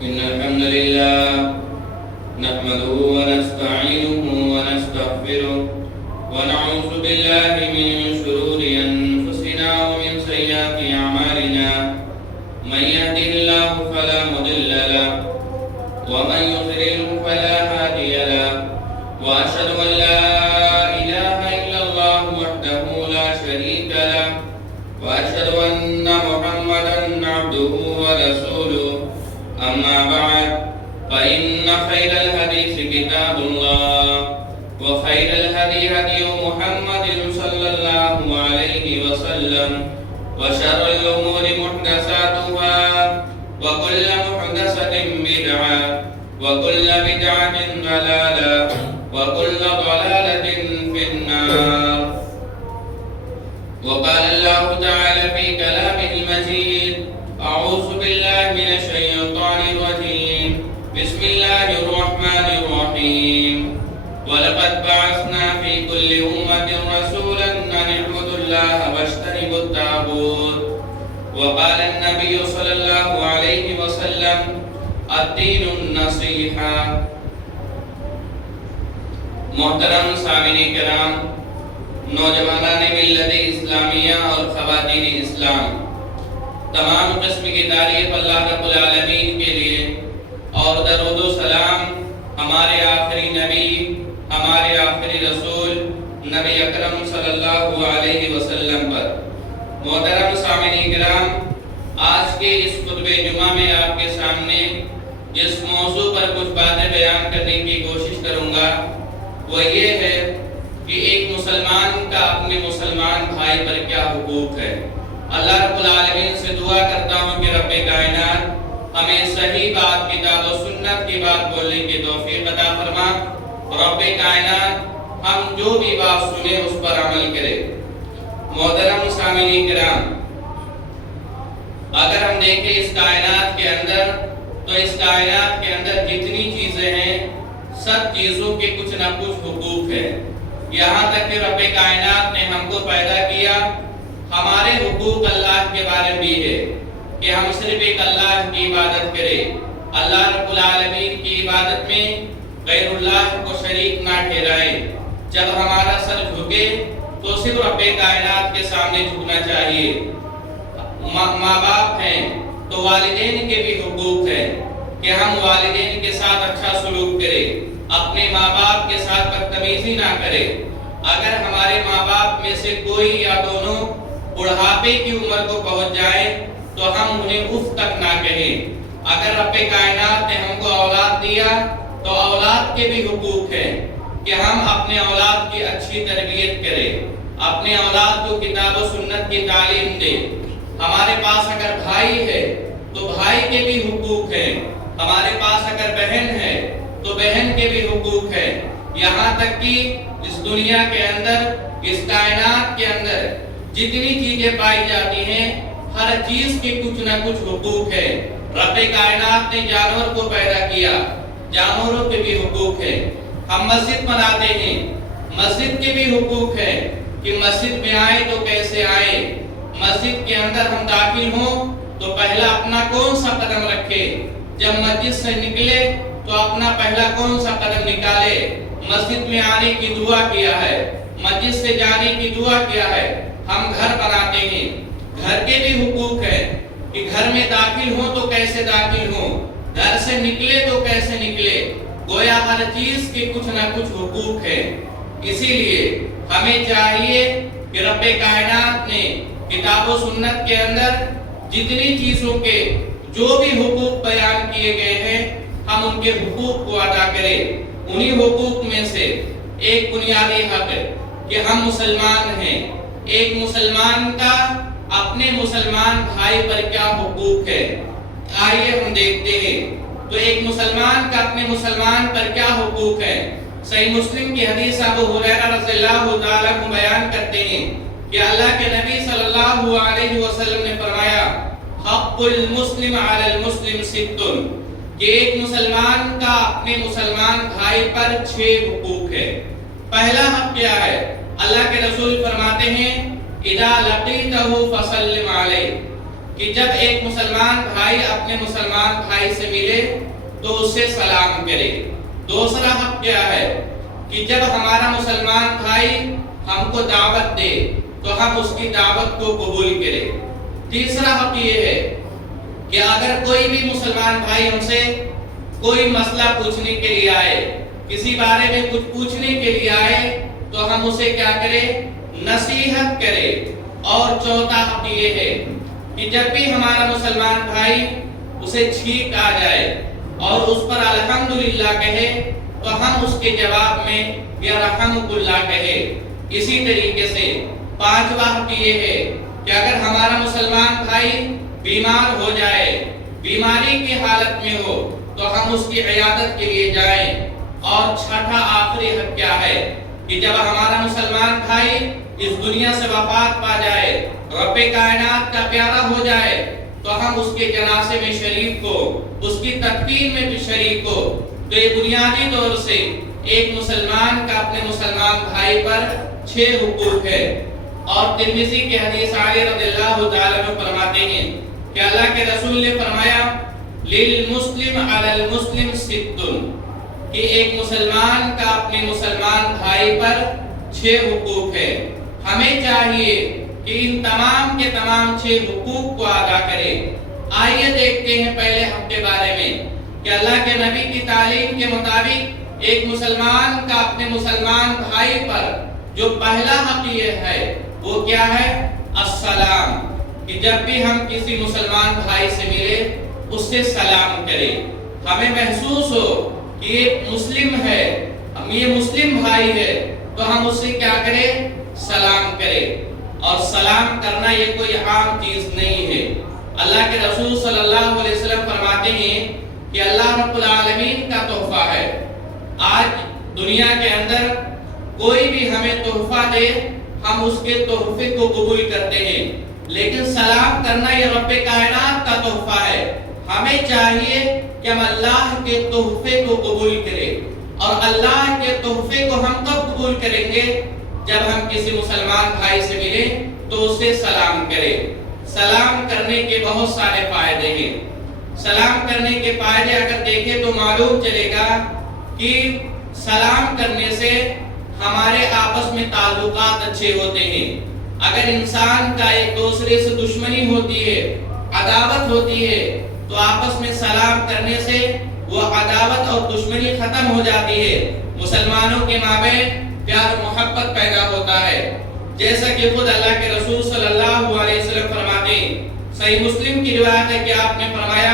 إن الحمد لله نحمده ونستعينه ونستغفره ونعوذ بالله من شرور أنفسنا ومن سيئات أعمالنا من يهده الله فلا مضل له ومن يضلل فلا هادي له وأشهد أن لا إله إلا الله وحده لا شريك له وأشهد أن محمدا عبده ورسوله أما بعد فإن خير الحديث كتاب الله وخير الهدي هدي محمد صلى الله عليه وسلم وشر الأمور محدثاتها وكل محدثة بدعة وكل بدعة ضلالة وكل ضلالة في النار. وقال الله تعالى في كلامه المجيد: أعوذ بالله من الشيطان الرجيم بسم الله الرحمن الرحيم ولقد بعثنا في كل أمة رسولا أن اعبدوا الله واجتنبوا الطاغوت. وقال النبي صلى الله عليه وسلم: الدين النصيحة. محترم سامعین کرام، نوجوانان ملت اسلامیہ اور خواتین اسلام، تمام قسم کی تعریف اللہ رب العالمین کے لیے اور درود و سلام ہمارے آخری نبی، ہمارے آخری رسول نبی اکرم صلی اللہ علیہ وسلم پر۔ محترم سامعین کرام، آج کے اس خطبہ جمعہ میں آپ کے سامنے جس موضوع پر کچھ باتیں بیان کرنے کی کوشش کروں گا وہ یہ ہے کہ ایک مسلمان کا اپنے مسلمان بھائی پر کیا حقوق ہے۔ اللہ رب العالمین سے دعا کرتا ہوں کہ رب کائنات ہمیں صحیح بات، کتاب و سنت کی بات بولنے کی توفیق عطا فرما۔ رب کائنات ہم جو بھی بات سنیں اس پر عمل کرے۔ محترم سامعین کرام، اگر ہم دیکھیں اس کائنات کے اندر، تو اس کائنات کے اندر جتنی چیزیں ہیں سب چیزوں کے کچھ نہ کچھ حقوق ہے۔ یہاں تک کہ رب کائنات نے ہم کو پیدا کیا، ہمارے حقوق اللہ کے بارے میں بھی ہے کہ ہم صرف ایک اللہ کی عبادت کریں، اللہ رب العالمین کی عبادت میں غیر اللہ کو شریک نہ ٹھہرائیں۔ جب ہمارا سر جھکے تو صرف رب کائنات کے سامنے جھکنا چاہیے۔ ماں باپ ہیں تو والدین کے بھی حقوق ہیں کہ ہم والدین کے ساتھ اچھا سلوک کریں، اپنے ماں باپ کے ساتھ بدتمیزی نہ کریں۔ اگر ہمارے ماں باپ میں سے کوئی یا دونوں بڑھاپے کی عمر کو پہنچ جائے تو ہم انہیں اف تک نہ کہیں۔ اگر رب کائنات نے ہم کو اولاد دیا تو اولاد کے بھی حقوق ہیں کہ ہم اپنے اولاد کی اچھی تربیت کریں، اپنے اولاد کو کتاب و سنت کی تعلیم دیں۔ ہمارے پاس اگر بھائی ہے تو بھائی کے بھی حقوق ہیں، ہمارے پاس اگر بہن ہے تو بہن کے بھی حقوق ہیں۔ یہاں تک کہ اس دنیا کے اندر، اس کائنات کے اندر جتنی چیزیں پائی جاتی ہیں ہر چیز کے کچھ نہ کچھ حقوق ہے۔ رب کائنات نے جانور کو پیدا کیا، جانوروں کے بھی حقوق ہے۔ ہم مسجد بناتے ہیں، مسجد کے بھی حقوق ہے کہ مسجد میں آئے تو کیسے آئے، مسجد کے اندر ہم داخل ہوں تو پہلا اپنا کون سا قدم رکھے، جب مسجد سے نکلے تو اپنا پہلا کون سا قدم نکالے۔ مسجد میں آنے کی دعا کیا ہے، مسجد سے جانے کی دعا کیا ہے۔ ہم گھر بناتے ہیں، گھر کے بھی حقوق ہے کہ گھر میں داخل ہوں تو کیسے داخل ہوں، گھر سے نکلے تو کیسے نکلے۔ گویا ہر چیز کے کچھ نہ کچھ حقوق ہے۔ اسی لیے ہمیں چاہیے کہ رب کائنات نے کتاب و سنت کے اندر جتنی چیزوں کے جو بھی حقوق بیان کیے گئے ہیں ہم ان کے حقوق کو ادا کریں۔ انہی حقوق میں سے ایک بنیادی حق ہے کہ ہم مسلمان ہیں۔ ایک مسلمان کا اپنے مسلمان بھائی پر کیا حقوق ہے، آئیے ہم دیکھتے ہیں۔ تو ایک مسلمان کا اپنے مسلمان پر کیا حقوق ہے۔ صحیح مسلم کی حدیث ابو ہریرہ رضی اللہ تعالی عنہ بیان کرتے ہیں کہ اللہ کے نبی صلی اللہ علیہ وسلم نے فرمایا: حق المسلم علی المسلم ست، کہ ایک مسلمان کا اپنے مسلمان بھائی پر 6 حقوق ہے۔ پہلا حق کیا ہے؟ اللہ کے رسول فرماتے ہیں: اذا لقیتہ فسلم علیہ، کہ جب ایک مسلمان بھائی اپنے مسلمان بھائی سے ملے تو اسے سلام کرے۔ دوسرا حق کیا ہے کہ جب ہمارا مسلمان بھائی ہم کو دعوت دے تو ہم اس کی دعوت کو قبول کریں۔ تیسرا حق یہ ہے کہ اگر کوئی بھی مسلمان بھائی ہم سے کوئی مسئلہ پوچھنے کے لیے آئے، کسی بارے میں کچھ پوچھنے کے لیے آئے تو ہم اسے کیا کریں؟ نصیحت کریں۔ اور چوتھا حق یہ ہے کہ جب بھی ہمارا مسلمان بھائی اسے چھینک آ جائے اور اس پر الحمدللہ کہے تو ہم اس کے جواب میں یرحمک اللہ کہے۔ اسی طریقے سے پانچواں حق یہ ہے کہ اگر ہمارا مسلمان بھائی بیمار ہو جائے، بیماری کی حالت میں ہو تو ہم اس کی عیادت کے لیے جائیں۔ اور چھٹا آخری حق کیا ہے کہ جب ہمارا مسلمان بھائی اس دنیا سے وفات پا جائے، رب کائنات کا پیارا ہو جائے، تو ہم اس کے جنازے میں شریک ہو، اس کی تدفین میں بھی شریک ہو۔ تو یہ بنیادی طور سے ایک مسلمان کا اپنے مسلمان بھائی پر 6 حقوق ہے۔ اور ترمذی کی حدیث علی رضی اللہ تعالیٰ عنہ فرماتے ہیں کہ اللہ کے رسول نے فرمایا للمسلم علی المسلم ست، کہ ایک مسلمان کا اپنے مسلمان بھائی پر 6 حقوق ہے۔ ہمیں چاہیے کہ ان تمام کے تمام 6 حقوق کو ادا کرے۔ آئیے دیکھتے ہیں پہلے حق کے بارے میں کہ اللہ کے نبی کی تعلیم کے مطابق ایک مسلمان کا اپنے مسلمان بھائی پر جو پہلا حق یہ ہے وہ کیا ہے؟ السلام، کہ جب بھی ہم کسی مسلمان بھائی سے ملے اس سے سلام کریں۔ ہمیں محسوس ہو کہ یہ مسلم ہے، یہ مسلم بھائی ہے، تو ہم اس سے کیا کریں؟ سلام کریں۔ اور سلام کرنا یہ کوئی عام چیز نہیں ہے۔ اللہ کے رسول صلی اللہ علیہ وسلم فرماتے ہیں کہ اللہ رب العالمین کا تحفہ ہے۔ آج دنیا کے اندر کوئی بھی ہمیں تحفہ دے ہم اس کے تحفے کو قبول کرتے ہیں، لیکن سلام کرنا یہ رب کائنات کا تحفہ ہے۔ ہمیں چاہیے کہ ہم اللہ کے تحفے کو قبول کریں۔ اور اللہ کے تحفے کو ہم کب قبول کریں گے؟ جب ہم کسی مسلمان بھائی سے ملیں تو اسے سلام کریں۔ سلام کرنے کے بہت سارے فائدے ہیں۔ سلام کرنے کے فائدے اگر دیکھیں تو معلوم چلے گا کہ سلام کرنے سے ہمارے آپس میں تعلقات اچھے ہوتے ہیں۔ اگر انسان کا ایک دوسرے سے دشمنی ہوتی ہے، عداوت ہوتی ہے، تو آپس میں سلام کرنے سے وہ عداوت اور دشمنی ختم ہو جاتی ہے۔ مسلمانوں کے مابین پیار و محبت پیدا ہوتا ہے، جیسا کہ خود اللہ کے رسول صلی اللہ علیہ وسلم فرماتے ہیں۔ صحیح مسلم کی روایت ہے کہ آپ نے فرمایا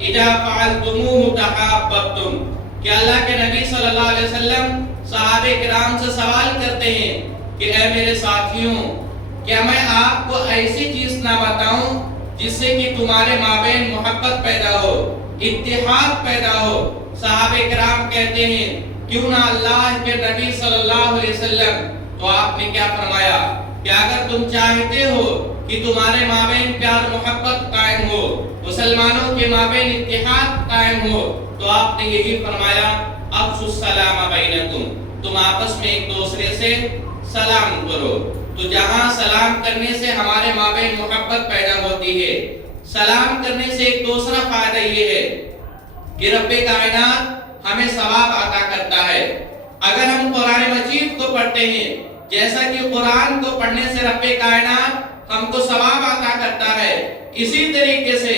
اذا فعلتموه تحاببتم، کہ اللہ کے نبی صلی اللہ علیہ وسلم صحابہ کرام سے سوال کرتے ہیں کہ اے میرے ساتھیوں، کیا میں آپ کو ایسی چیز نہ بتاؤں جس سے کہ تمہارے مابین محبت پیدا ہو، اتحاد پیدا ہو؟ صحابہ کرام کہتے ہیں کیوں نہ اللہ کے نبی صلی اللہ علیہ وسلم؟ تو آپ نے کیا فرمایا کہ اگر تم چاہتے ہو کہ تمہارے مابین پیار محبت قائم ہو، مسلمانوں کے مابین اتحاد قائم ہو، تو آپ نے یہی فرمایا افشوا السلام بینکم، تم آپس میں ایک دوسرے سے سلام کرو۔ تو جہاں سلام کرنے سے ہمارے مابین محبت پیدا ہوتی ہے، سلام کرنے سے ایک دوسرا فائدہ یہ ہے کہ رب کائنات ہمیں ثواب عطا کرتا ہے۔ اگر ہم قرآن مجید کو پڑھتے ہیں، جیسا کہ قرآن کو پڑھنے سے رب کائنات ہم کو ثواب عطا کرتا ہے، اسی طریقے سے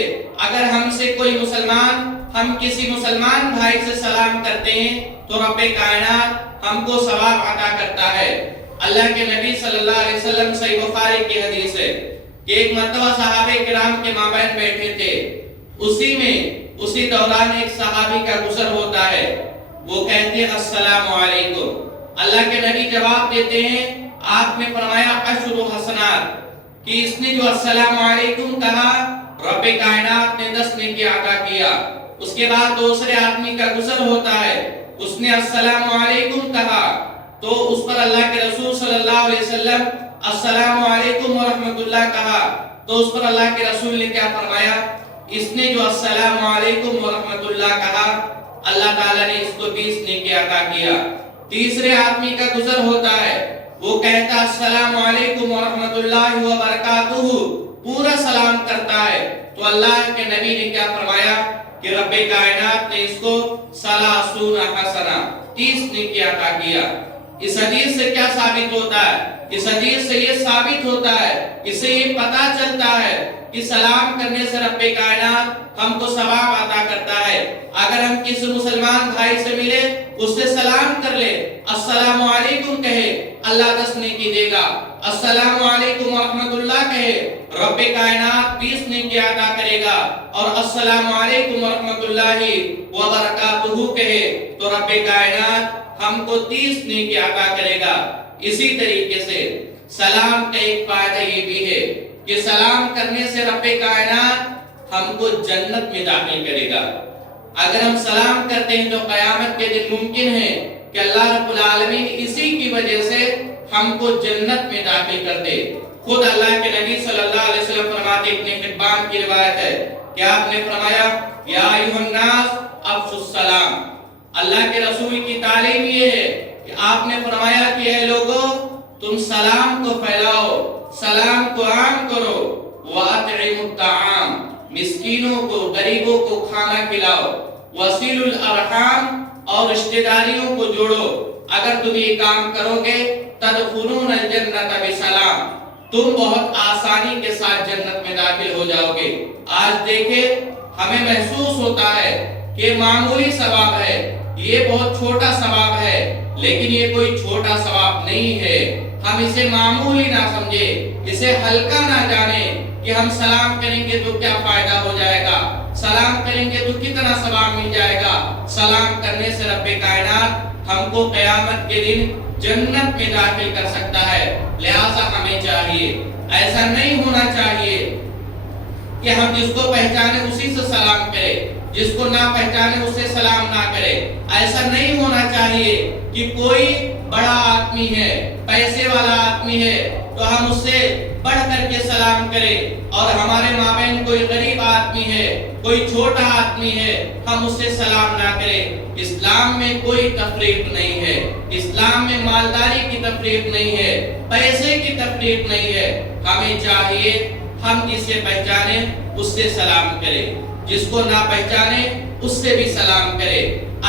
اگر ہم سے کوئی مسلمان، ہم کسی مسلمان بھائی سے سلام کرتے ہیں تو رب کائنات ہم کو ثواب عطا کرتا ہے۔ اللہ کے نبی صلی اللہ علیہ وسلم صحیح بخاری کی حدیث ہے کہ ایک مرتبہ صحابہ کرام کے مابین بیٹھے تھے، اسی دوران ایک صحابی کا گزر ہوتا ہے، وہ کہتے ہیں السلام علیکم۔ اللہ کے نبی جواب دیتے ہیں، آپ نے فرمایا عشر حسنات، کہ اس نے جو السلام علیکم کہا رب کائنات نے 10 نیکی عطا کیا۔ اس کے بعد دوسرے آدمی کا گزر ہوتا ہے، اس نے السلام علیکم کہا تو اس پر اللہ کے رسول صلی اللہ علیہ وسلم السلام علیکم ورحمۃ اللہ کہا، تو اس پر اللہ کے رسول نے کیا فرمایا؟ اس نے جو السلام علیکم ورحمۃ اللہ کہا اللہ تعالیٰ نے اس کو 20 نیکی عطا کیا۔ تیسرے آدمی کا گزر ہوتا ہے، وہ کہتا السلام علیکم ورحمۃ اللہ وبرکاتہ، پورا سلام کرتا ہے تو اللہ کے نبی نے کیا فرمایا کہ رب کائنات نے اس کو 30 حسنہ 30 نیکی عطا کیا۔ اس حدیث سے کیا ثابت ہوتا ہے؟ اس حدیث سے یہ ثابت ہوتا ہے، اس سے یہ پتا چلتا ہے کہ سلام کرنے سے رب کائنات ہم کو ثواب عطا کرتا ہے۔ اگر ہم کسی مسلمان بھائی سے ملے، اس سے سلام کر لے، السلام علیکم کہے، اللہ 10 نیکی دے گا۔ السلام علیکم ورحمۃ اللہ کہے، رب کائنات 20 نیکی عطا کرے گا۔ اور السلام علیکم ورحمۃ اللہ وبرکاتہ کہے تو رب کائنات ہم کو 30 نیکی عطا کرے گا۔ اسی طریقے سے سلام کا ایک فائدہ یہ بھی ہے کہ سلام کرنے سے رب کائنات ہم کو جنت میں داخل کرے گا۔ اگر ہم سلام کرتے ہیں تو قیامت کے دن ممکن ہے کہ اللہ رب العالمین اسی کی وجہ سے ہم کو جنت میں داخل کر دے۔ خود اللہ کے نبی صلی اللہ علیہ وسلم فرماتے، ابن حبان کی روایت ہے کہ آپ نے فرمایا یا ایھا الناس افشوا السلام۔ اللہ کے رسول کی تعلیم یہ ہے کہ آپ نے فرمایا کہ اے لوگوں تم سلام کو پھیلاؤ، سلام کو عام کرو، وَأَطْعِمُوا الطَّعَامَ، مسکینوں کو غریبوں کو کھانا کھلاؤ، وَصِلُوا الْأَرْحَامَ، اور رشتہ داریوں کو جوڑو۔ اگر تم یہ کام کرو گے تَدْخُلُونَ الْجَنَّةَ بِسَلَام، تم بہت آسانی کے ساتھ جنت میں داخل ہو جاؤ گے۔ آج دیکھیں ہمیں محسوس ہوتا ہے کہ معمولی ثواب ہے، یہ بہت چھوٹا ثواب ہے، لیکن یہ کوئی چھوٹا ثواب نہیں ہے۔ ہم اسے معمولی نہ سمجھیں، اسے ہلکا نہ جانیں کہ ہم سلام کریں گے تو کیا فائدہ ہو جائے گا، سلام کریں گے تو کتنا ثواب مل جائے گا۔ سلام کرنے سے رب کائنات ہم کو قیامت کے دن جنت میں داخل کر سکتا ہے۔ لہٰذا ہمیں چاہیے، ایسا نہیں ہونا چاہیے کہ ہم جس کو پہچانے اسی سے سلام کریں، جس کو نہ پہچانے اسے سلام نہ کرے۔ ایسا نہیں ہونا چاہیے کہ کوئی بڑا آدمی ہے، پیسے والا آدمی ہے تو ہم اس سے بڑھ کر کے سلام کریں، اور ہمارے مابین کوئی غریب آدمی ہے، کوئی چھوٹا آدمی ہے، ہم اس سے سلام نہ کریں۔ اسلام میں کوئی تفریق نہیں ہے، اسلام میں مالداری کی تفریق نہیں ہے، پیسے کی تفریق نہیں ہے۔ ہمیں چاہیے ہم جسے پہچانے اس سے سلام کریں، جس کو نہ پہچانے اس سے بھی سلام کرے۔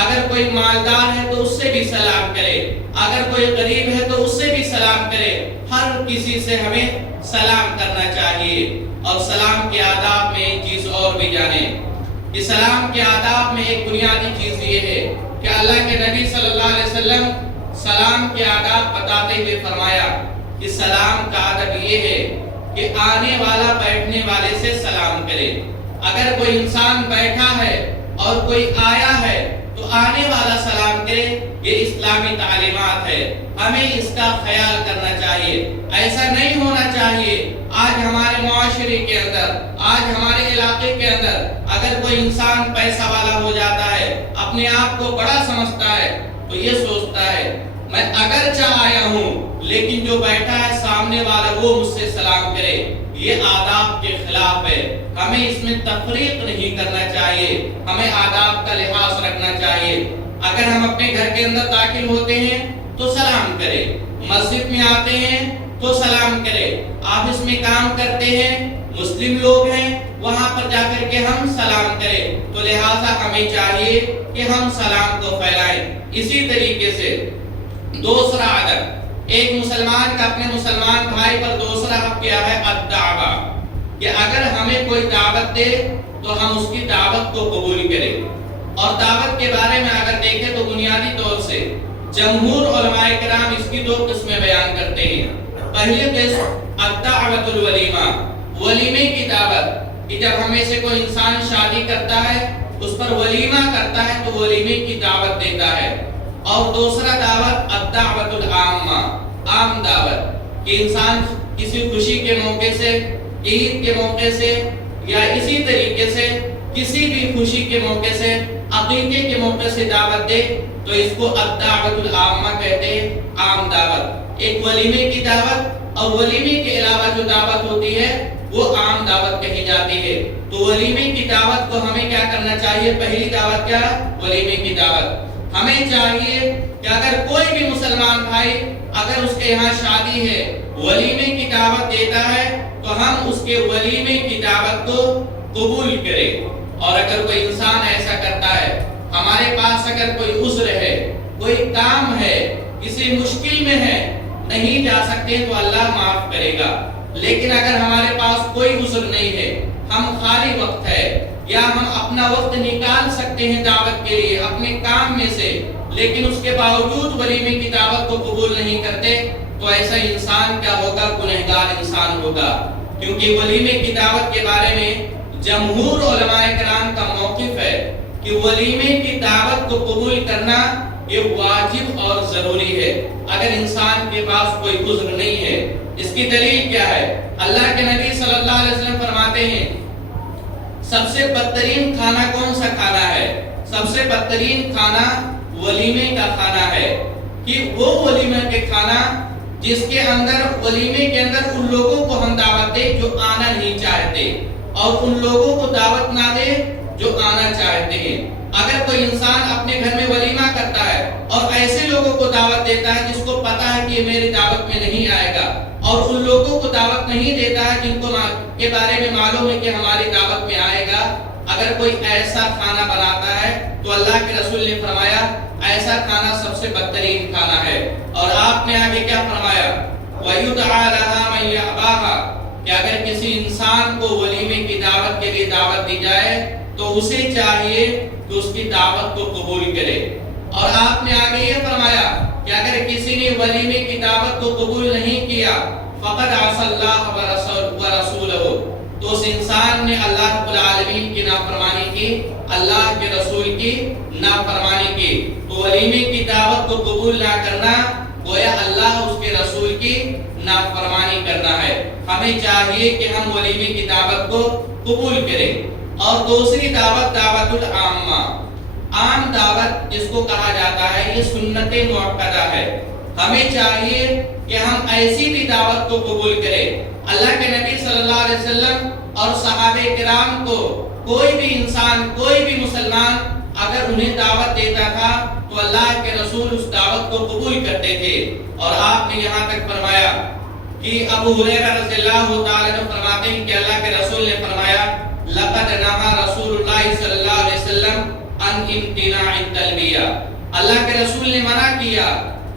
اگر کوئی مالدار ہے تو اس سے بھی سلام کرے، اگر کوئی غریب ہے تو اس سے بھی سلام کرے۔ ہر کسی سے ہمیں سلام کرنا چاہیے۔ اور سلام کے آداب میں ایک چیز اور بھی جانیں کہ سلام کے آداب میں ایک بنیادی چیز یہ ہے کہ اللہ کے نبی صلی اللہ علیہ وسلم سلام کے آداب بتاتے ہوئے فرمایا کہ سلام کا ادب یہ ہے کہ آنے والا بیٹھنے والے سے سلام کرے۔ اگر کوئی انسان بیٹھا ہے اور کوئی آیا ہے تو آنے والا سلام کرے، یہ اسلامی تعلیمات ہے، ہمیں اس کا خیال کرنا چاہیے۔ ایسا نہیں ہونا چاہیے آج ہمارے معاشرے کے اندر، آج ہمارے علاقے کے اندر اگر کوئی انسان پیسہ والا ہو جاتا ہے، اپنے آپ کو بڑا سمجھتا ہے تو یہ سوچتا ہے میں اگرچہ آیا ہوں لیکن جو بیٹھا ہے سامنے والا وہ مجھ سے سلام کرے۔ یہ آداب کے خلاف ہے، ہمیں اس میں تفریق نہیں کرنا چاہیے، ہمیں آداب کا لحاظ رکھنا چاہیے۔ اگر ہم اپنے گھر کے اندر داخل ہوتے ہیں تو سلام کریں، مسجد میں آتے ہیں تو سلام کریں، آفس میں کام کرتے ہیں، مسلم لوگ ہیں وہاں پر جا کر کے ہم سلام کریں۔ تو لہٰذا ہمیں چاہیے کہ ہم سلام کو پھیلائیں۔ اسی طریقے سے دوسرا ادب، ایک مسلمان کا اپنے مسلمان بھائی پر دوسرا حق کیا ہے الدعوہ، کہ اگر ہمیں کوئی دعوت دے تو ہم اس کی دعوت کو قبول کریں۔ اور دعوت کے بارے میں اگر دیکھیں تو بنیادی طور سے جمہور علماء کرام اس کی 2 قسمیں بیان کرتے ہیں۔ پہلی قسم الدعوۃ الولیمہ، ولیمے کی دعوت، کہ جب ہمیں سے کوئی انسان شادی کرتا ہے اس پر ولیمہ کرتا ہے تو ولیمے کی دعوت دیتا ہے۔ اور دوسرا دعوت الدعوۃ العامہ، عام دعوت، کہ انسان کسی خوشی کے موقع سے، عید کے موقع سے یا اسی طریقے سے کسی بھی خوشی کے موقع سے، عقیقے کے موقع سے دعوت دے تو اس کو الدعوۃ العامہ کہتے ہیں، عام دعوت۔ ایک ولیمے کی دعوت اور ولیمے کے علاوہ جو دعوت ہوتی ہے وہ عام دعوت کہی جاتی ہے۔ تو ولیمے کی دعوت کو ہمیں کیا کرنا چاہیے؟ پہلی دعوت کیا؟ ولیمے کی دعوت۔ ہمیں چاہیے کہ اگر کوئی بھی مسلمان بھائی اگر اس کے یہاں شادی ہے، ولیمے کی دعوت دیتا ہے تو ہم اس کے ولیمے کی دعوت کو قبول کریں۔ اور اگر کوئی انسان ایسا کرتا ہے، ہمارے پاس اگر کوئی عذر ہے، کوئی کام ہے، کسی مشکل میں ہے، نہیں جا سکتے تو اللہ معاف کرے گا۔ لیکن اگر ہمارے پاس کوئی عذر نہیں ہے، ہم خالی وقت ہے، یا ہم اپنا وقت نکال سکتے ہیں دعوت کے لیے اپنے کام میں سے، لیکن اس کے باوجود ولیمے کی دعوت کو قبول نہیں کرتے، تو ایسا انسان کیا ہوگا؟ گنہگار انسان ہوگا۔ کیونکہ ولیمے کی دعوت کے بارے میں جمہور علماء کرام کا موقف ہے کہ ولیمے کی دعوت کو قبول کرنا یہ واجب اور ضروری ہے اگر انسان کے پاس کوئی عذر نہیں ہے۔ اس کی دلیل کیا ہے؟ اللہ کے نبی صلی اللہ علیہ وسلم فرماتے ہیں سب سے بدترین کھانا کون سا کھانا ہے؟ سب سے بدترین کھانا ولیمے کا کھانا ہے، کہ وہ ولیمے کے کھانا جس کے اندر ولیمے کے اندر ان لوگوں کو ہم دعوت دیں جو آنا نہیں چاہتے، اور ان لوگوں کو دعوت نہ دے جو آنا چاہتے ہیں۔ اگر کوئی انسان اپنے گھر میں ولیمہ کرتا ہے اور ایسے لوگوں کو دعوت دیتا ہے جس کو پتا ہے کہ یہ میری دعوت میں نہیں آئے گا، اور ان لوگوں کو دعوت نہیں دیتا ہے جن کو کے بارے میں معلوم ہے کہ ہماری دعوت میں آئے گا، اگر کوئی ایسا کھانا بناتا ہے تو اللہ کے رسول نے فرمایا ایسا کھانا سب سے بدترین کھانا ہے۔ اور آپ نے آگے کیا فرمایا؟ وَيُدْعَى لَهَا مَن يَأْبَاهَا، کہ اگر کسی انسان کو ولیمے کی دعوت کے لیے دعوت دی جائے تو اسے چاہیے کہ اس کی دعوت کو قبول کرے۔ اور آپ نے آگے یہ فرمایا کہ اگر کسی نے ولیمے کی دعوت کو قبول نہیں کیا فقد عصى الله ورسوله، تو اس انسان نے اللہ رب العالمین کی نافرمانی کی، اللہ کے رسول کی نافرمانی کی۔ تو ولیمے کی دعوت کو قبول نہ کرنا گویا اللہ اس کے رسول کی نافرمانی کرنا ہے۔ ہمیں چاہیے کہ ہم ولیمے کی دعوت کو قبول کریں۔ اور دوسری دعوت دعوت العامہ، عام دعوت جس کو کہا جاتا ہے، یہ سنت مؤکدہ ہے۔ ہمیں چاہیے کہ ہم ایسی بھی دعوت کو قبول کریں۔ اللہ کے نبی صلی اللہ علیہ وسلم اور صحابہ کرام کو کوئی بھی انسان، کوئی بھی مسلمان اگر انہیں دعوت دیتا تھا تو اللہ کے رسول اس دعوت کو قبول کرتے تھے۔ اور آپ نے یہاں تک فرمایا کہ ابو ہریرہ رضی اللہ تعالیٰ عنہ فرماتے ہیں کہ اللہ کے رسول نے فرمایا لقد نہى رسول اللہ صلی اللہ علیہ وسلم عن امتناع التلبیہ، اللہ کے رسول نے منع کیا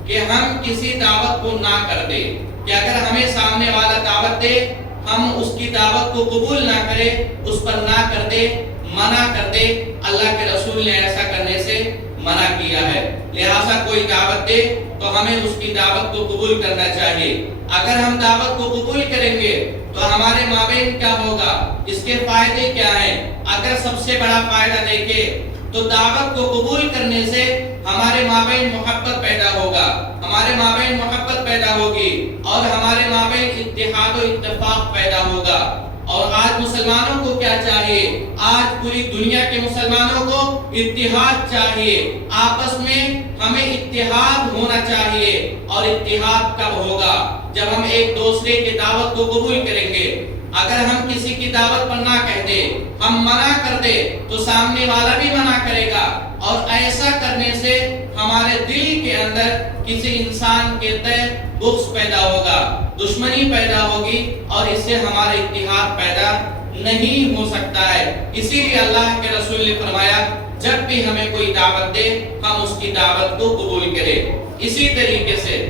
کہ ہم کسی دعوت کو نہ کر دیں، کہ اگر ہمیں سامنے والا دعوت دے ہم اس کی دعوت کو قبول نہ کریں، اس پر نہ کر دے، منع کر دے۔ اللہ کے رسول نے ایسا کرنے سے منع کیا ہے۔ لہٰذا کوئی دعوت دے تو ہمیں اس کی دعوت کو قبول کرنا چاہیے۔ اگر ہم دعوت کو قبول کریں گے تو ہمارے مابین کیا ہوگا؟ اس کے فائدے کیا ہیں؟ اگر سب سے بڑا فائدہ دیکھیں تو دعوت کو قبول کرنے سے ہمارے مابین محبت پیدا ہوگا، ہمارے مابین محبت پیدا ہوگی، اور ہمارے مابین اتحاد و اتفاق پیدا ہوگا۔ اور آج مسلمانوں کو کیا چاہیے؟ آج پوری دنیا کے مسلمانوں کو اتحاد چاہیے، آپس میں ہمیں اتحاد ہونا چاہیے۔ اور اتحاد کب ہوگا؟ جب ہم ایک دوسرے کی دعوت کو قبول کریں گے۔ اگر ہم کسی کی دعوت پر نہ کہہ دے، ہم منع کر دے، تو سامنے والا بھی منع کرے گا، اور ایسا کرنے سے ہمارے دل کے اندر کسی انسان کے تئیں بغض پیدا ہوگا، دشمنی پیدا ہوگی، اور اس سے ہمارا اتحاد پیدا نہیں ہو سکتا ہے۔ اسی لیے اللہ کے رسول نے فرمایا جب بھی ہمیں کوئی دعوت دے ہم اس کی دعوت کو قبول کریں۔ اسی طریقے سے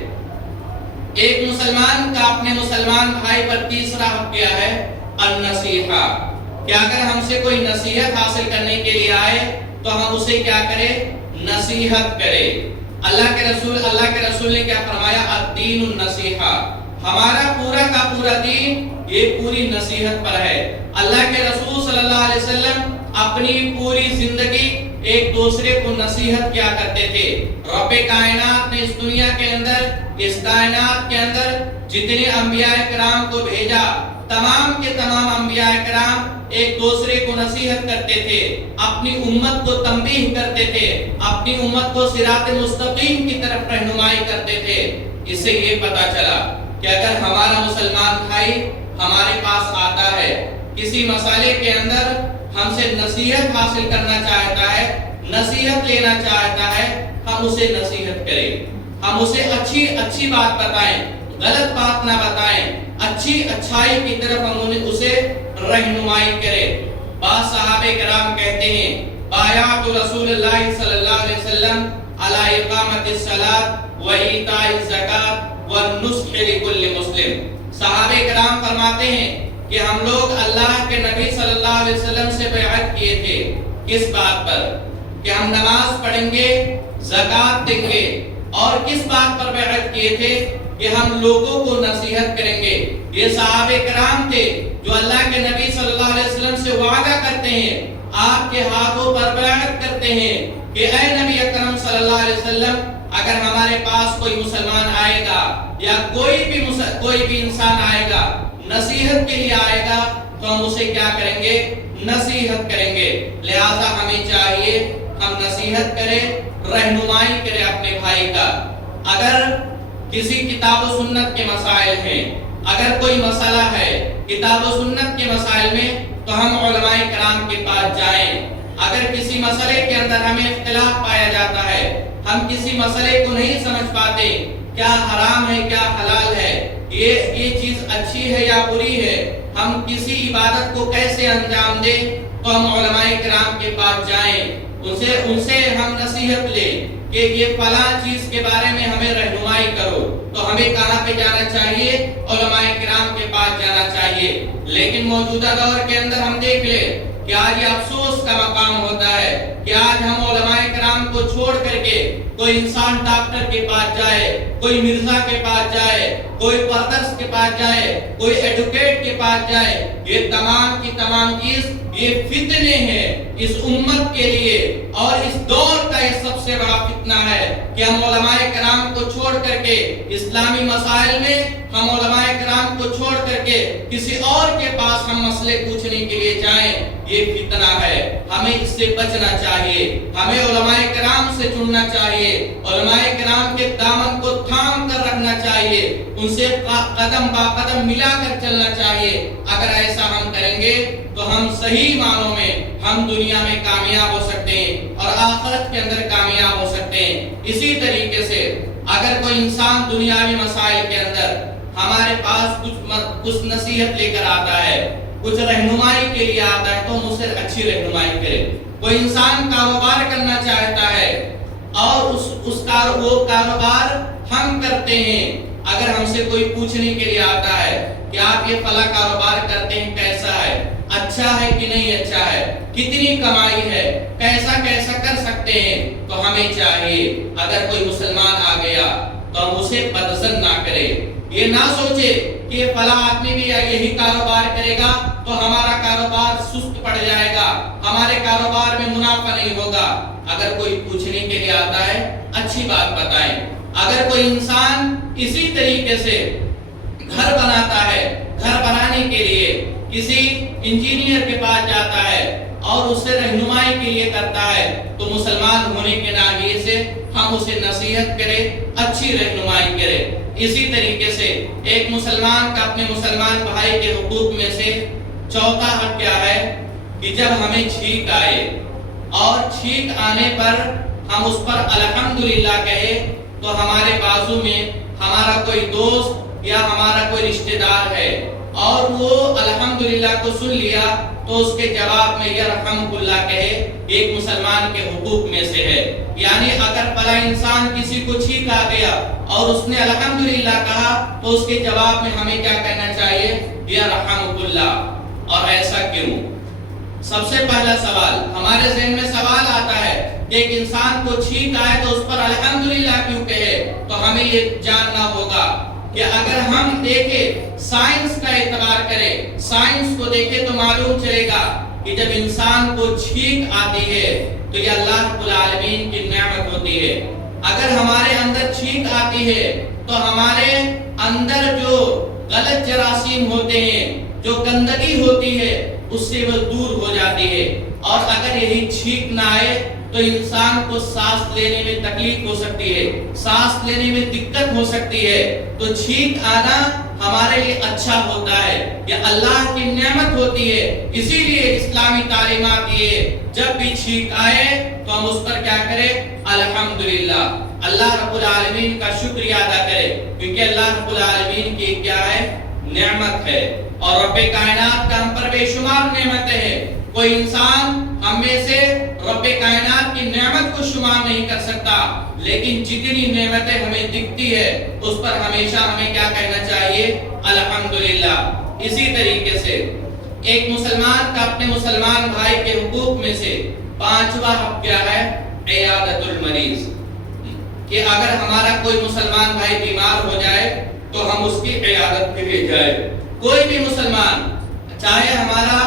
ایک مسلمان کا اپنے مسلمان بھائی پر تیسرا حق کیا ہے؟ النصیحہ، کہ اگر ہم سے کوئی نصیحت حاصل کرنے کے لیے آئے تو ہم اسے کیا کریں؟ نصیحت کریں۔ اللہ کے رسول نے کیا فرمایا؟ الدین النصیحہ، ہمارا پورا کا پورا دین یہ پوری نصیحت پر ہے۔ اللہ کے رسول صلی اللہ علیہ وسلم اپنی پوری زندگی ایک دوسرے کو نصیحت کیا کرتے تھے۔ رب کائنات نے اس دنیا کے اندر، اس کائنات کے اندر جتنے انبیاء کرام کو بھیجا، تمام کے تمام انبیاء کرام ایک دوسرے کو نصیحت کرتے تھے، اپنی امت کو تنبیہ کرتے تھے، اپنی امت کو صراط مستقیم کی طرف رہنمائی کرتے تھے۔ اس سے یہ پتا چلا کہ اگر ہمارا مسلمان بھائی ہمارے پاس آتا ہے، کسی مسئلے کے اندر ہم سے نصیحت حاصل کرنا چاہتا ہے، نصیحت لینا چاہتا ہے، ہم اسے نصیحت کریں، ہم اسے اچھی بات بتائیں، غلط بات نہ بتائیں، اچھی اچھائی کی طرف ہم اسے رہنمائی کرے. بعض صحابہ کرام کہتے ہیں بایعت رسول اللہ صلی اللہ علیہ وسلم علی اقامت الصلاۃ و ایتاء الزکات والنصح لکل مسلم. صحابہ کرام فرماتے ہیں کہ ہم لوگ اللہ کے نبی صلی اللہ علیہ وسلم سے بیعت کیے تھے کس بات پر کہ ہم نماز پڑھیں گے، زکات دیں گے، اور کس بات پر بیعت کیے تھے کہ ہم لوگوں کو نصیحت کریں گے. یہ صحابہ کرام تھے جو اللہ کے نبی صلی اللہ علیہ وسلم سے وعدہ کرتے ہیں، آپ کے ہاتھوں پر بیعت کرتے ہیں کہ اے نبی اکرم صلی اللہ علیہ وسلم اگر ہمارے پاس کوئی مسلمان آئے گا یا کوئی بھی انسان آئے گا نصیحت کے لیے آئے گا تو ہم اسے کیا کریں گے؟ نصیحت کریں گے. لہذا ہمیں چاہیے ہم نصیحت کریں، رہنمائی کریں اپنے بھائی کا. اگر کسی کتاب و سنت کے مسائل ہیں، اگر کوئی مسئلہ ہے کتاب و سنت کے مسائل میں تو ہم علماء کرام کے پاس جائیں. اگر کسی مسئلے کے اندر ہمیں اختلاف پایا جاتا ہے، ہم کسی مسئلے کو نہیں سمجھ پاتے کیا حرام ہے کیا حلال ہے، یہ چیز اچھی ہے یا بری ہے، ہم کسی عبادت کو کیسے انجام دیں، تو ہم علماء کرام کے پاس جائیں، ان سے ہم نصیحت لیں کہ یہ فلاں چیز کے بارے میں ہمیں رہنمائی کرو. تو ہمیں کہاں پہ جانا چاہیے؟ علماء کرام کے پاس جانا چاہیے. لیکن موجودہ دور کے اندر ہم دیکھ لیں کہ آج یہ افسوس کا مقام ہوتا ہے کہ آج ہم علماء کرام کو چھوڑ کر کے کوئی انسان ڈاکٹر کے پاس جائے، کوئی مرزا کے پاس جائے، کوئی پردرس کے پاس جائے، کوئی ایڈوکیٹ کے پاس جائے. یہ تمام کی تمام چیز یہ فتنے ہیں اس امت کے لیے، اور اس دور کا یہ سب سے بڑا فتنہ ہے کہ ہم علماء کرام کو چھوڑ کر کے اسلامی مسائل میں ہم علماء کرام کو چھوڑ کر کے کسی اور کے پاس ہم مسئلے پوچھنے کے لیے جائیں. یہ فتنہ ہے، ہمیں اس سے بچنا چاہیے. ہمیں علماء کرام سے جڑنا چاہیے، علماء کرام کے دامن کو تھام کر رکھنا چاہیے، ان سے قدم با قدم ملا کر چلنا چاہیے. اگر ایسا ہم کریں گے تو ہم صحیح معنوں میں ہم دنیا میں کامیاب ہو سکتے ہیں اور آخرت کے اندر کامیاب ہو سکتے ہیں. اسی طریقے سے اگر کوئی انسان دنیاوی مسائل کے اندر ہمارے پاس کچھ نصیحت لے کر آتا ہے، کچھ رہنمائی کے لیے آتا ہے، تو ہم اسے اچھی رہنمائی کرے. کوئی انسان کاروبار کرنا چاہتا ہے اور وہ کاروبار ہم کرتے ہیں، اگر ہم سے کوئی پوچھنے کے لیے آتا ہے کہ آپ یہ فلاں کاروبار کرتے ہیں کیسا ہے، اچھا ہے کہ نہیں اچھا ہے، کتنی کمائی ہے، کیسا کر سکتے ہیں، تو ہمیں چاہیے اگر کوئی مسلمان آ گیا تو ہم اسے بدظن نہ کرے. یہ نہ سوچے کہ یہ فلاں آدمی بھی یہی کاروبار کرے گا تو ہمارا کاروبار سست پڑ جائے گا، ہمارے کاروبار میں منافع نہیں ہوگا. اگر کوئی پوچھنے کے لیے آتا ہے اچھی بات بتائیں. اگر کوئی انسان اسی طریقے سے گھر بناتا ہے، گھر بنانے کے لیے کسی انجینئر کے پاس جاتا ہے اور اس سے رہنمائی کے لیے کرتا ہے، تو مسلمان ہونے کے ناحیے سے ہم اسے نصیحت کریں، اچھی رہنمائی کریں. اسی طریقے سے ایک مسلمان کا اپنے مسلمان بھائی کے حقوق میں سے چوتھا حق کیا ہے کہ جب ہمیں چھینک آئے اور چھینک آنے پر ہم اس پر الحمدللہ کہیں، تو ہمارے بازو میں ہمارا کوئی دوست یا ہمارا کوئی رشتہ دار ہے اور وہ الحمدللہ کو سن لیا تو اس کے جواب میں یرحمک اللہ کہے. ایک مسلمان کے حقوق میں سے ہے. یعنی اگر فلاں انسان کسی کو چھینک آ گیا اور اس نے الحمدللہ کہا تو اس کے جواب میں ہمیں کیا کہنا چاہیے؟ یرحمک اللہ. اور ایسا کیوں؟ سب سے پہلا سوال ہمارے ذہن میں سوال آتا ہے کہ ایک انسان کو چھینک آئے تو اس پر الحمدللہ کیوں کہے؟ تو ہمیں یہ جاننا ہوگا کہ اگر ہم دیکھیں سائنس کا اعتبار کریں، سائنس کو دیکھیں تو معلوم چلے گا کہ جب انسان کو چھینک آتی ہے تو یہ اللہ رب العالمین کی نعمت ہوتی ہے. اگر ہمارے اندر چھینک آتی ہے تو ہمارے اندر جو غلط جراثیم ہوتے ہیں، جو گندگی ہوتی ہے، اس سے وہ دور ہو جاتی ہے. اور اگر یہی چھینک نہ آئے تو انسان کو سانس لینے میں تکلیف ہو سکتی ہے، سانس لینے میں دقت ہو سکتی ہے. تو چھینک آنا ہمارے لیے اچھا ہوتا ہے، یہ اللہ کی نعمت ہوتی ہے. اسی لیے اسلامی تعلیمات یہ جب بھی چھینک آئے تو ہم اس پر کیا کریں؟ الحمدللہ، اللہ رب العالمین کا شکریہ ادا کریں، کیونکہ اللہ رب العالمین کی کیا ہے؟ نعمت ہے اور رب کائنات کا ہم پر بے شمار نعمتیں ہیں. کوئی انسان ہم میں سے رب کائنات کی نعمت کو شمار نہیں کر سکتا، لیکن جتنی نعمتیں ہمیں دکھتی ہے اس پر ہمیشہ ہمیں کیا کہنا چاہیے؟ الحمدللہ. اسی طریقے سے ایک مسلمان کا اپنے مسلمان بھائی کے حقوق میں سے 5واں حق کیا ہے؟ عیادت المریض. کہ اگر ہمارا کوئی مسلمان بھائی بیمار ہو جائے تو ہم اس کی عیادت کے لیے جائیں. کوئی بھی مسلمان، چاہے ہمارا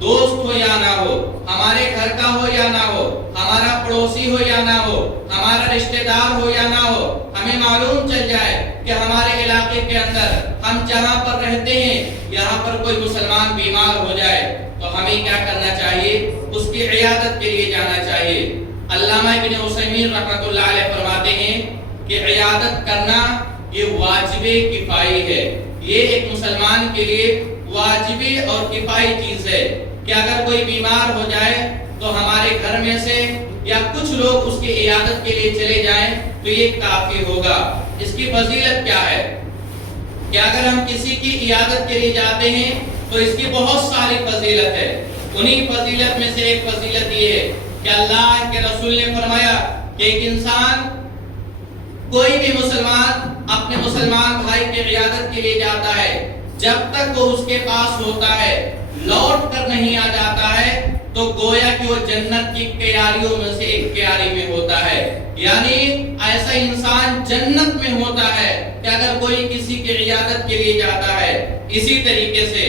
دوست ہو یا نہ ہو، ہمارے گھر کا ہو یا نہ ہو، ہمارا پڑوسی ہو یا نہ ہو، ہمارا رشتہ دار ہو یا نہ ہو، ہمیں معلوم چل جائے کہ ہمارے علاقے کے اندر ہم جہاں پر رہتے ہیں یہاں پر کوئی مسلمان بیمار ہو جائے تو ہمیں کیا کرنا چاہیے؟ اس کی عیادت کے لیے جانا چاہیے. علامہ ابن عثیمین رحمۃ اللہ علیہ فرماتے ہیں کہ عیادت کرنا یہ واجب کفائی ہے. یہ ایک مسلمان کے لیے واجبی اور کفائی چیز ہے کہ اگر کوئی بیمار ہو جائے تو ہمارے گھر میں سے یا کچھ لوگ اس کی عیادت کے لیے چلے جائیں تو یہ کافی ہوگا. اس کی فضیلت کیا ہے کہ اگر ہم کسی کی عیادت کے لیے جاتے ہیں تو اس کی بہت ساری فضیلت ہے. انہی فضیلت میں سے ایک فضیلت یہ ہے کہ اللہ کے رسول نے فرمایا کہ ایک انسان، کوئی بھی مسلمان اپنے مسلمان بھائی کی عیادت کے لیے جاتا ہے، جب تک وہ اس کے پاس ہوتا ہے، لوٹ کر نہیں آ جاتا ہے تو گویا کہ وہ جنت کی کیاریوں میں سے ایک کیاری میں ہوتا ہے. یعنی ایسا انسان جنت میں ہوتا ہے کہ اگر کوئی کسی کی عیادت کے لیے جاتا ہے. اسی طریقے سے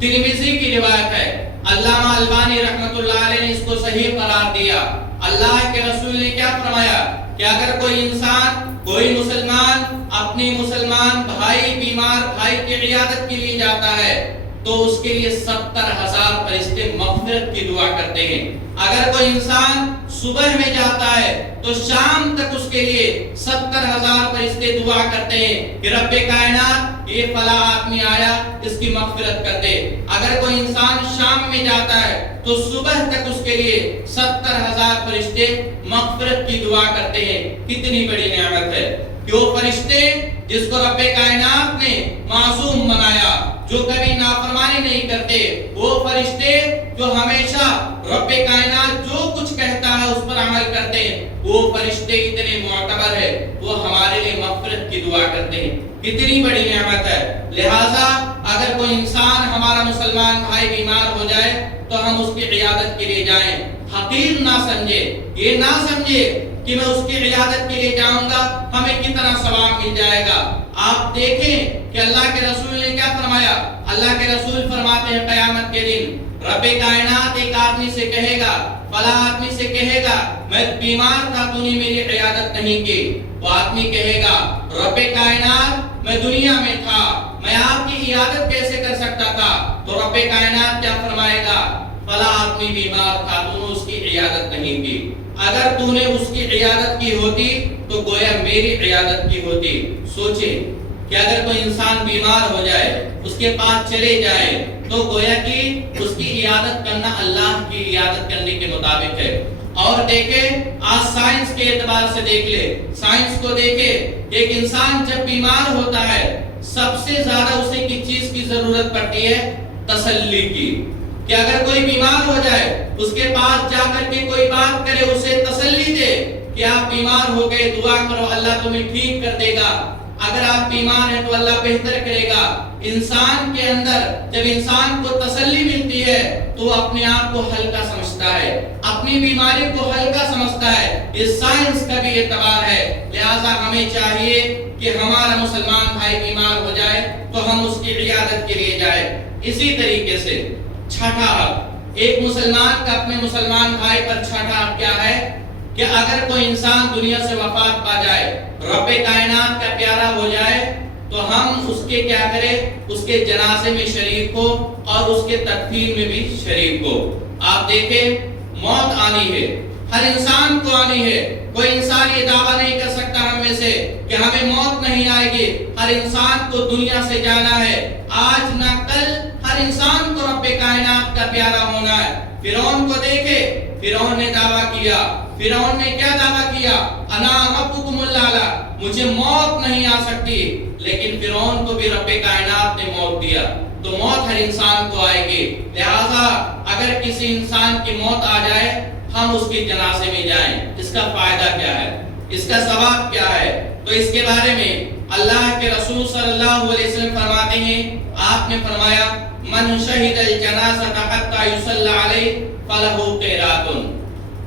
ترمذی کی روایت ہے، علامہ البانی رحمۃ اللہ علیہ نے اس کو صحیح قرار دیا. اللہ کے رسول نے کیا فرمایا کہ اگر کوئی انسان، کوئی مسلمان اپنی مسلمان بھائی، بیمار بھائی کی عیادت کے لیے جاتا ہے تو اس کے لیے 70,000 فرشتے مغفرت کی دعا کرتے ہیں. اگر کوئی انسان صبح میں جاتا ہے تو شام تک اس کے لیے 70,000 فرشتے دعا کرتے ہیں کہ رب کائنات یہ فلاں آدمی آیا، اس کی مغفرت کر دے. اگر کوئی انسان شام میں جاتا ہے تو صبح تک اس کے لیے 70,000 فرشتے مغفرت کی دعا کرتے ہیں. کتنی بڑی نعمت ہے کہ وہ فرشتے جس کو رب کائنات نے معصوم بنایا، جو کبھی نافرمانی نہیں کرتے، وہ فرشتے جو ہمیشہ رب کائنات جو کچھ کہتا ہے اس پر عمل کرتے ہیں، وہ فرشتے اتنے معتبر ہے، وہ ہمارے لیے مغفرت کی دعا کرتے ہیں. کتنی بڑی نعمت ہے. لہٰذا اگر کوئی انسان ہمارا مسلمان بھائی بیمار ہو جائے تو ہم اس کی عیادت کے لیے جائیں. حقیر نہ سمجھے، یہ نہ سمجھے کہ میں اس کی عیادت کے لیے جاؤں گا ہمیں کتنا ثواب مل جائے گا. آپ دیکھیں کہ اللہ کے رسول نے کیا فرمایا. اللہ کے رسول فرماتے ہیں قیامت کے دن رب کائنات ایک آدمی سے کہے گا، فلاں آدمی سے کہے گا میں بیمار تھا تو نے میری عیادت نہیں کی. وہ آدمی کہے گا رب کائنات میں دنیا میں تھا، میں آپ کی عیادت کیسے کر سکتا تھا؟ تو رب کائنات کیا فرمائے گا؟ فلاں آدمی بیمار تھا تو نے اس کی عیادت نہیں کی. اگر تو نے اس کی عیادت کی ہوتی تو گویا میری عیادت کی ہوتی. سوچیں کہ اگر کوئی انسان بیمار ہو جائے، اس کے پاس چلے جائے تو گویا کہ اس کی عیادت کرنا اللہ کی عیادت کرنے کے مطابق ہے. اور دیکھیں آج سائنس کے اعتبار سے دیکھ لے، سائنس کو دیکھے، ایک انسان جب بیمار ہوتا ہے سب سے زیادہ اسے کس چیز کی ضرورت پڑتی ہے؟ تسلی کی. کہ اگر کوئی بیمار ہو جائے اس کے پاس جا کر کے کوئی بات کرے، اسے تسلی دے کہ آپ بیمار ہو گئے، دعا کرو اللہ تمہیں ٹھیک کر دے گا. اگر آپ بیمار ہیں تو اللہ بہتر کرے گا. انسان کے اندر جب انسان کو تسلی ملتی ہے تو اپنے آپ کو ہلکا سمجھتا ہے، اپنی بیماری کو ہلکا سمجھتا ہے. اس سائنس کا بھی اعتبار ہے. لہٰذا ہمیں چاہیے کہ ہمارا مسلمان بھائی بیمار ہو جائے تو ہم اس کی عیادت کے لیے جائیں. اسی طریقے سے چھٹا حق، ایک مسلمان کا اپنے مسلمان بھائی پر چھٹا حق کیا ہے کہ اگر کوئی انسان دنیا سے وفات پا جائے، رب کائنات کا پیارا ہو جائے تو ہم اس کے کیا کریں؟ اس کے جنازے میں شریک ہو اور اس کے تدفین میں بھی شریک ہو. آپ دیکھیں موت آنی ہے، ہر انسان کو آنی ہے. کوئی انسان یہ دعویٰ نہیں کر سکتا ہم میں سے کہ ہمیں موت نہیں آئے گی. ہر انسان کو دنیا سے جانا ہے، آج نہ کل ہر انسان کو رب کائنات کا پیارا ہونا ہے. فرعون کو دیکھے، فرعون نے دعویٰ کیا فرعون نے کیا دعویٰ کیا؟ انا ربکم الاعلی، مجھے موت نہیں آ سکتی، لیکن فرعون کو بھی رب کائنات نے موت دیا۔ تو موت ہر انسان کو آئے گی، لہذا اگر کسی انسان کی موت آ جائے ہم اس کے جنازے میں جائیں، اس کا فائدہ کیا ہے، اس کا ثواب کیا ہے؟ تو اس کے بارے میں اللہ کے رسول صلی اللہ علیہ وسلم فرماتے ہیں، آپ نے فرمایا من شہد الجنازۃ حتی یصلی علیہ فلہ قیرات۔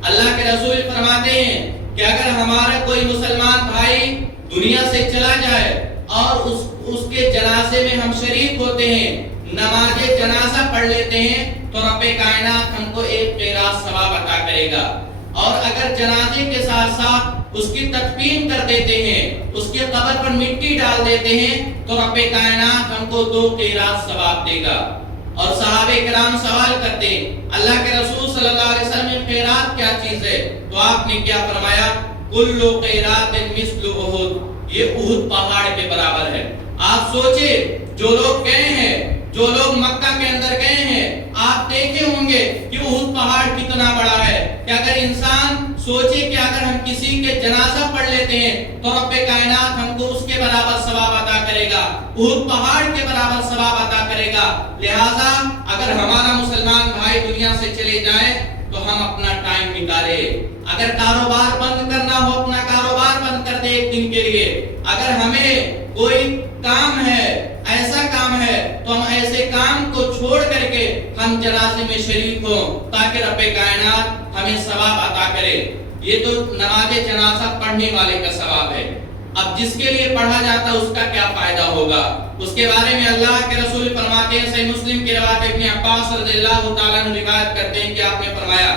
اللہ کے رسول فرماتے ہیں کہ اگر ہمارا کوئی مسلمان بھائی دنیا سے چلا جائے اور اس کے جنازے میں ہم شریک ہوتے ہیں، نماز جنازہ پڑھ لیتے ہیں، تو رب کائنات ہم کو ایک قیراط ثواب عطا کرے گا۔ اور اگر جنازے کے ساتھ ساتھ اس کی تدفین کر دیتے ہیں، اس کے قبر پر مٹی ڈال دیتے ہیں، تو رب کائنات ہم کو 2 قیراط ثواب دے گا۔ اور صحابہ کرام سوال کرتے ہیں اللہ کے رسول صلی اللہ علیہ وسلم میں قیراط کیا چیز ہے؟ تو آپ نے کیا فرمایا؟ کل قیراط مثل احد، یہ احد پہاڑ کے برابر ہے۔ آپ سوچے جو لوگ گئے ہیں، جو لوگ مکہ کے اندر گئے ہیں، آپ دیکھے ہوں گے کہ احد پہاڑ کتنا بڑا ہے، کہ اگر انسان سوچے کہ اگر ہم کسی کے جنازہ پڑھ لیتے ہیں تو رب کائنات ہم کو اس کے برابر ثواب عطا کرے گا، احد پہاڑ کے برابر ثواب عطا کرے گا۔ لہذا اگر ہمارا مسلمان بھائی دنیا سے چلے جائے تو ہم اپنا ٹائم نکالے، اگر کاروبار بند کرنا ہو اپنا کاروبار بند کر دے ایک دن کے لیے، اگر ہمیں کوئی کام ہے، ایسا کام ہے، تو ہم ایسے کام کو چھوڑ کر کے ہم جنازے میں شریک ہوں تاکہ رب کائنات ہمیں ثواب عطا کرے۔ یہ تو نماز جنازہ پڑھنے والے کا ثواب ہے۔ اب جس کے لیے پڑھا جاتا ہے اس کا کیا فائدہ ہوگا؟ اس کے بارے میں اللہ کے رسول فرماتے ہیں، صحیح مسلم کی روایت ابن عباس رضی اللہ تعالیٰ عنہ روایت کرتے ہیں کہ آپ نے فرمایا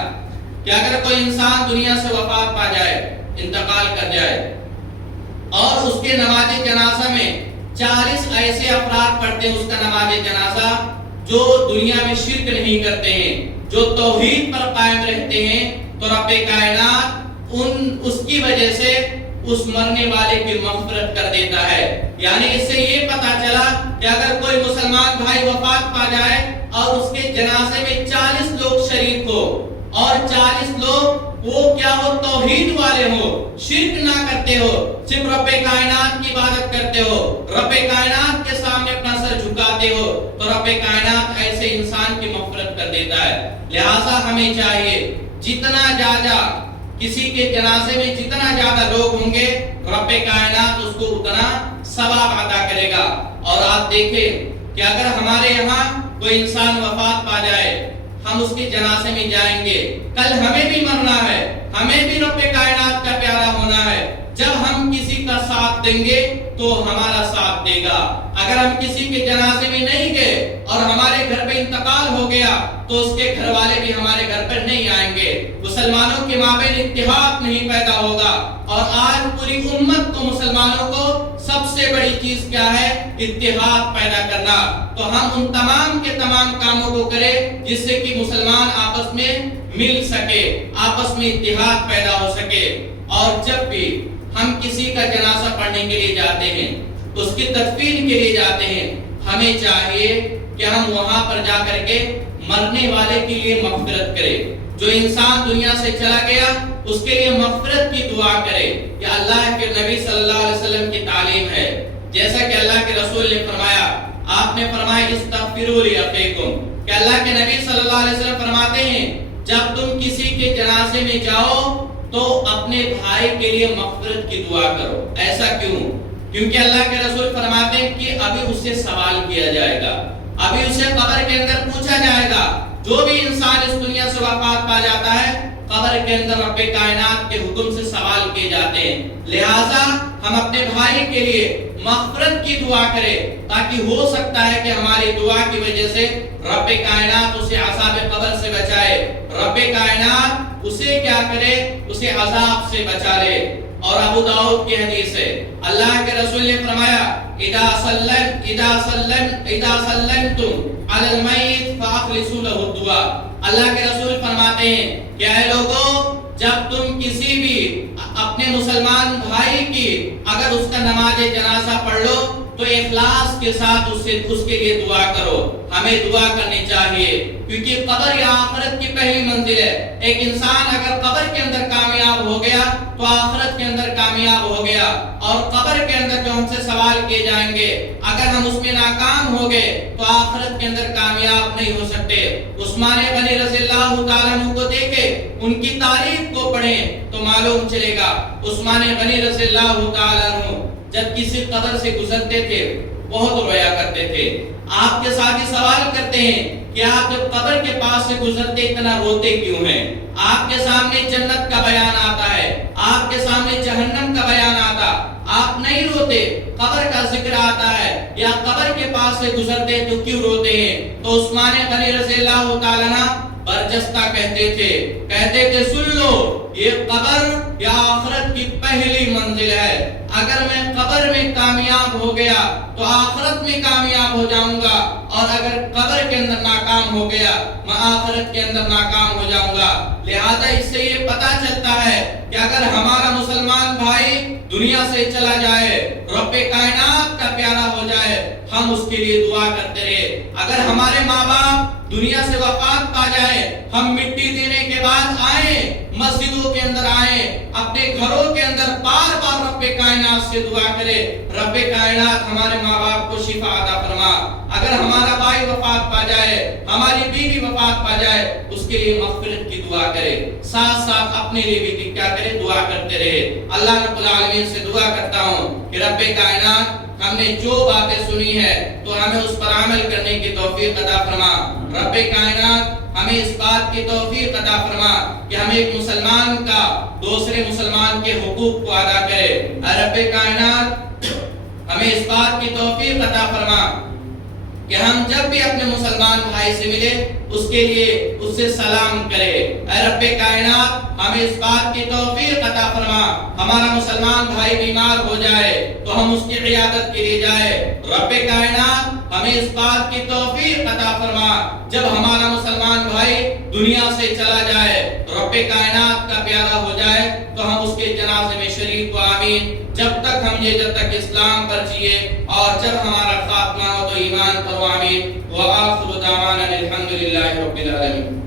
کہ اگر کوئی انسان دنیا سے وفات پا جائے، انتقال کر جائے، اور اس کے نماز جنازہ میں 40 ایسے افراد پڑھتے ہیں اس کا نماز جنازہ جو دنیا میں شرک نہیں کرتے ہیں، جو توحید پر قائم رہتے ہیں، تو رب کائنات اس کی وجہ سے اس مرنے والے کی مغفرت کر دیتا ہے۔ یعنی اس سے یہ پتا چلا کہ اگر کوئی مسلمان بھائی وفات پا جائے اور اس کے جنازے میں 40 لوگ شریک ہو، اور 40 لوگ وہ کیا ہو، توحید والے ہو، شرک نہ کرتے ہو، صرف رب کائنات کی عبادت کرتے ہو، رب کائنات کے سامنے اپنا سر جھکاتے ہو، تو رب کائنات ایسے انسان کی مغفرت کر دیتا ہے۔ لہٰذا ہمیں چاہیے جتنا زیادہ کسی کے جنازے میں جتنا زیادہ لوگ ہوں گے رب کائنات اس کو اتنا ثواب عطا کرے گا۔ اور آپ دیکھیں کہ اگر ہمارے یہاں کوئی انسان وفات پا جائے، ہم اس کے جنازے میں جائیں گے، کل ہمیں بھی مرنا ہے، ہمیں بھی رب کائنات کا پیارا ہونا ہے۔ جب ہم کسی کا ساتھ دیں گے تو ہمارا ساتھ دے گا۔ اگر ہم کسی کے جنازے میں نہیں گئے اور ہمارے گھر پہ انتقال ہو گیا تو اس کے گھر والے بھی ہمارے گھر پر نہیں آئیں گے، مسلمانوں کے مابین اتحاد نہیں پیدا ہوگا۔ اور آج پوری امت کو، مسلمانوں کو سب سے بڑی چیز کیا ہے؟ اتحاد پیدا کرنا۔ تو ہم ان تمام کے تمام کاموں کو کریں جس سے کہ مسلمان آپس میں مل سکے، آپس میں اتحاد پیدا ہو سکے۔ اور جب بھی ہم کسی کا جنازہ پڑھنے کے لیے جاتے ہیں، اس کی تدفین کے لیے جاتے ہیں، ہمیں چاہیے کہ ہم وہاں پر جا کر کے مرنے والے کے لیے مغفرت کریں۔ جو انسان دنیا سے چلا گیا اس کے لیے مغفرت کی دعا کرے، یہ اللہ کے نبی صلی اللہ علیہ وسلم کی تعلیم ہے۔ جیسا کہ اللہ کے رسول نے فرمایا، آپ نے فرمایا استغفروا لأخیکم، کہ اللہ کے نبی صلی اللہ علیہ وسلم فرماتے ہیں جب تم کسی کے جنازے میں جاؤ تو اپنے بھائی کے لیے مغفرت کی دعا کرو۔ ایسا کیوں؟ کیونکہ اللہ کے رسول فرماتے ہیں کہ ابھی اس سے سوال کیا جائے گا، ابھی اسے قبر کے اندر پوچھا جائے گا۔ جو بھی انسان اس دنیا سے وفات پا جاتا ہے قبر کے اندر رب کائنات کے حکم سے سوال کیے جاتے ہیں۔ لہٰذا ہم اپنے بھائی کے لیے مغفرت کی دعا کریں تاکہ ہو سکتا ہے کہ ہماری دعا کی وجہ سے رب کائنات اسے عذاب قبر سے بچائے، رب کائنات اسے کیا کرے؟ اسے عذاب سے بچا لے۔ اور ابو داؤد کی حدیث ہے، اللہ کے رسول نے فرمایا اذا سلمتم علی المیت فاخلصوا له الدعاء۔ اللہ کے رسول فرماتے ہیں کہ اے لوگوں، جب تم کسی بھی اپنے مسلمان بھائی کی اگر اس کا نماز جنازہ پڑھ لو تو اخلاص کے ساتھ اس کے لیے دعا کرو. ہمیں دعا کرنی چاہیے کیونکہ قبر یا آخرت کی پہلی منزل ہے. ایک انسان اگر قبر کے اندر کامیاب ہو گیا تو آخرت کے اندر کامیاب ہو گیا. اور قبر کے اندر جو ہم سے سوال کیے جائیں گے اگر ہم اس میں ناکام ہو گئے تو آخرت کے اندر کامیاب نہیں ہو سکتے. عثمان غنی رضی اللہ تعالیٰ عنہ کو دیکھیں، ان کی تاریخ کو پڑھیں تو معلوم چلے گا. عثمان غنی رضی اللہ تعالیٰ عنہ جب کسی قبر سے گزرتے تھے بہت رویا کرتے تھے. آپ کے ساتھی سوال کرتے ہیں کہ آپ جب قبر کے پاس سے گزرتے اتنا روتے کیوں ہیں؟ آپ کے سامنے جنت کا بیان آتا ہے، آپ کے سامنے جہنم کا بیان آتا، آپ نہیں روتے. قبر کا ذکر آتا ہے یا قبر کے پاس سے گزرتے تو کیوں روتے ہیں؟ تو عثمان غنی رضی اللہ تعالیٰ عنہ برجستہ کہتے تھے سن لو، یہ قبر یا آخرت کی پہلی منزل ہے. اگر میں قبر میں کامیاب ہو گیا تو آخرت میں کامیاب ہو جاؤں گا، اور اگر قبر کے اندر ناکام ہو گیا میں آخرت کے اندر ناکام ہو جاؤں گا. لہذا اس سے یہ پتا چلتا ہے کہ اگر ہمارا مسلمان بھائی دنیا سے چلا جائے، رب کائنات کا پیارا ہو جائے، ہم اس کے لیے دعا کرتے رہے. اگر ہمارے ماں باپ دنیا سے وفات پا جائے، ہم مٹی دینے کے بعد آئیں، مسجدوں کے اندر آئیں، اپنے گھروں کے اندر بار بار رب کائنات سے دعا کرے، رب کائنات ہمارے ماں باپ کو شفا عطا فرما. اگر ہمارا بھائی وفات پا جائے، ہماری بیوی وفات پا جائے، اس کے لیے مغفرت کی دعا کرے. ساتھ ساتھ اپنے لیے بھی کیا کرے؟ دعا کرتے رہے. اللہ رب العالمین سے دعا کرتا ہوں کہ رب کائنات ہم نے جو باتیں سنی ہے تو ہمیں اس پر عمل کرنے کی توفیق عطا فرما. رب کائنات ہمیں اس بات کی توفیق عطا فرما کہ ہم ایک مسلمان کا دوسرے مسلمان کے حقوق کو ادا کرے. رب کائنات ہمیں اس بات کی توفیق عطا فرما کہ ہم جب بھی اپنے مسلمان بھائی سے ملے اس کے لیے اس سے سلام کرے. اے رب کائنات ہمیں اس بات کی توفیق عطا فرما ہمارا مسلمان بھائی بیمار ہو جائے تو ہم اس کی عیادت کے لیے جائے. رب کائنات ہمیں اس بات کی توفیق عطا فرما جب ہمارا مسلمان بھائی دنیا سے چلا جائے، رب کائنات کا پیارا ہو جائے تو ہم اس کے جنازے میں شریک ہو. آمین. جب تک اسلام پر جیے اور جب ہمارا خاتمہ ہو تو ایمان پر. آمین. وآخر دعوانا الحمدللہ رب العالمین.